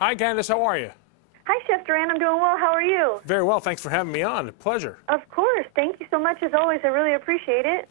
Hi, Candace. How are you? Hi, Chef Duran. I'm doing well. How are you? Very well. Thanks for having me on. A pleasure. Of course. Thank you so much, as always. I really appreciate it.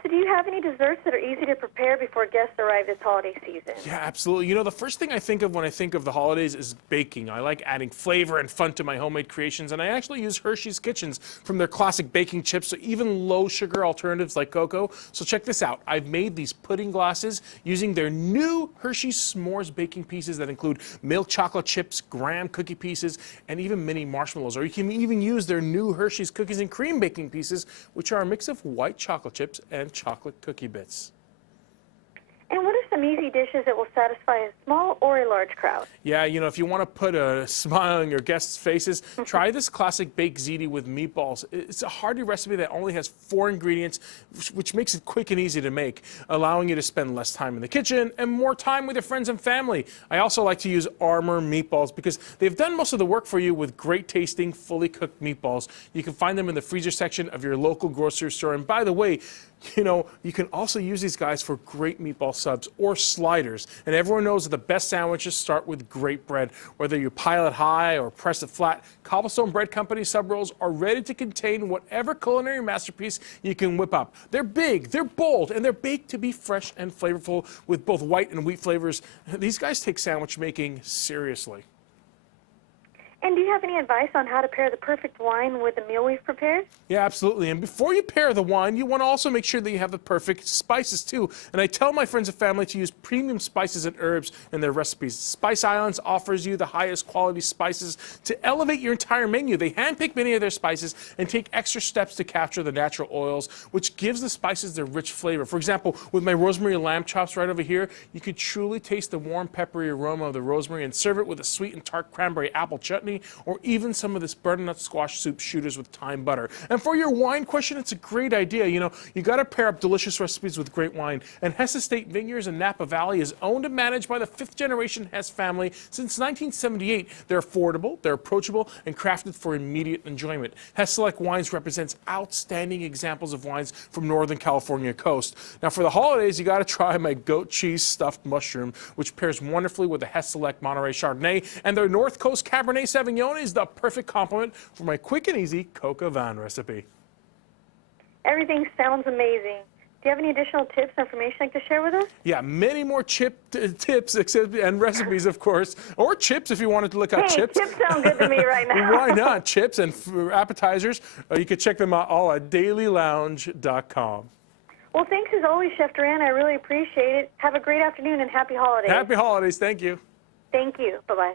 So do you have any desserts that are easy to prepare before guests arrive this holiday season? Yeah, absolutely. You know, the first thing I think of when I think of the holidays is baking. I like adding flavor and fun to my homemade creations, and I actually use Hershey's Kitchens from their classic baking chips to even low-sugar alternatives like cocoa. So check this out. I've made these pudding glasses using their new Hershey's S'mores baking pieces that include milk chocolate chips, graham cookie pieces, and even mini marshmallows. Or you can even use their new Hershey's cookies and cream baking pieces, which are a mix of white chocolate chips and chocolate cookie bits. And what are some easy dishes that will satisfy a small or a large crowd? Yeah, you know, if you want to put a smile on your guests' faces, try this classic baked ziti with meatballs. It's a hearty recipe that only has 4 ingredients, which makes it quick and easy to make, allowing you to spend less time in the kitchen and more time with your friends and family. I also like to use Armour meatballs because they've done most of the work for you with great tasting, fully cooked meatballs. You can find them in the freezer section of your local grocery store. And by the way, you know, you can also use these guys for great meatball subs or sliders. And everyone knows that the best sandwiches start with great bread. Whether you pile it high or press it flat, Cobblestone Bread Company sub rolls are ready to contain whatever culinary masterpiece you can whip up. They're big, they're bold, and they're baked to be fresh and flavorful with both white and wheat flavors. These guys take sandwich making seriously. And do you have any advice on how to pair the perfect wine with the meal we've prepared? Yeah, absolutely. And before you pair the wine, you want to also make sure that you have the perfect spices too. And I tell my friends and family to use premium spices and herbs in their recipes. Spice Islands offers you the highest quality spices to elevate your entire menu. They handpick many of their spices and take extra steps to capture the natural oils, which gives the spices their rich flavor. For example, with my rosemary lamb chops right over here, you could truly taste the warm, peppery aroma of the rosemary and serve it with a sweet and tart cranberry apple chutney, or even some of this butternut squash soup shooters with thyme butter. And for your wine question, it's a great idea. You know, you got to pair up delicious recipes with great wine. And Hess Estate Vineyards in Napa Valley is owned and managed by the 5th generation Hess family since 1978. They're affordable, they're approachable, and crafted for immediate enjoyment. Hess Select Wines represents outstanding examples of wines from Northern California coast. Now for the holidays, you got to try my goat cheese stuffed mushroom, which pairs wonderfully with the Hess Select Monterey Chardonnay, and their North Coast Cabernet Sauvignon is the perfect complement for my quick and easy coq au vin recipe. Everything sounds amazing. Do you have any additional tips or information you'd like to share with us? Yeah, many more tips and recipes, of course, or chips if you wanted to look at chips. Chips sound good to me right now. Why not? Chips and appetizers. You can check them out all at dailylounge.com. Well, thanks as always, Chef Duran. I really appreciate it. Have a great afternoon and happy holidays. Happy holidays. Thank you. Thank you. Bye-bye.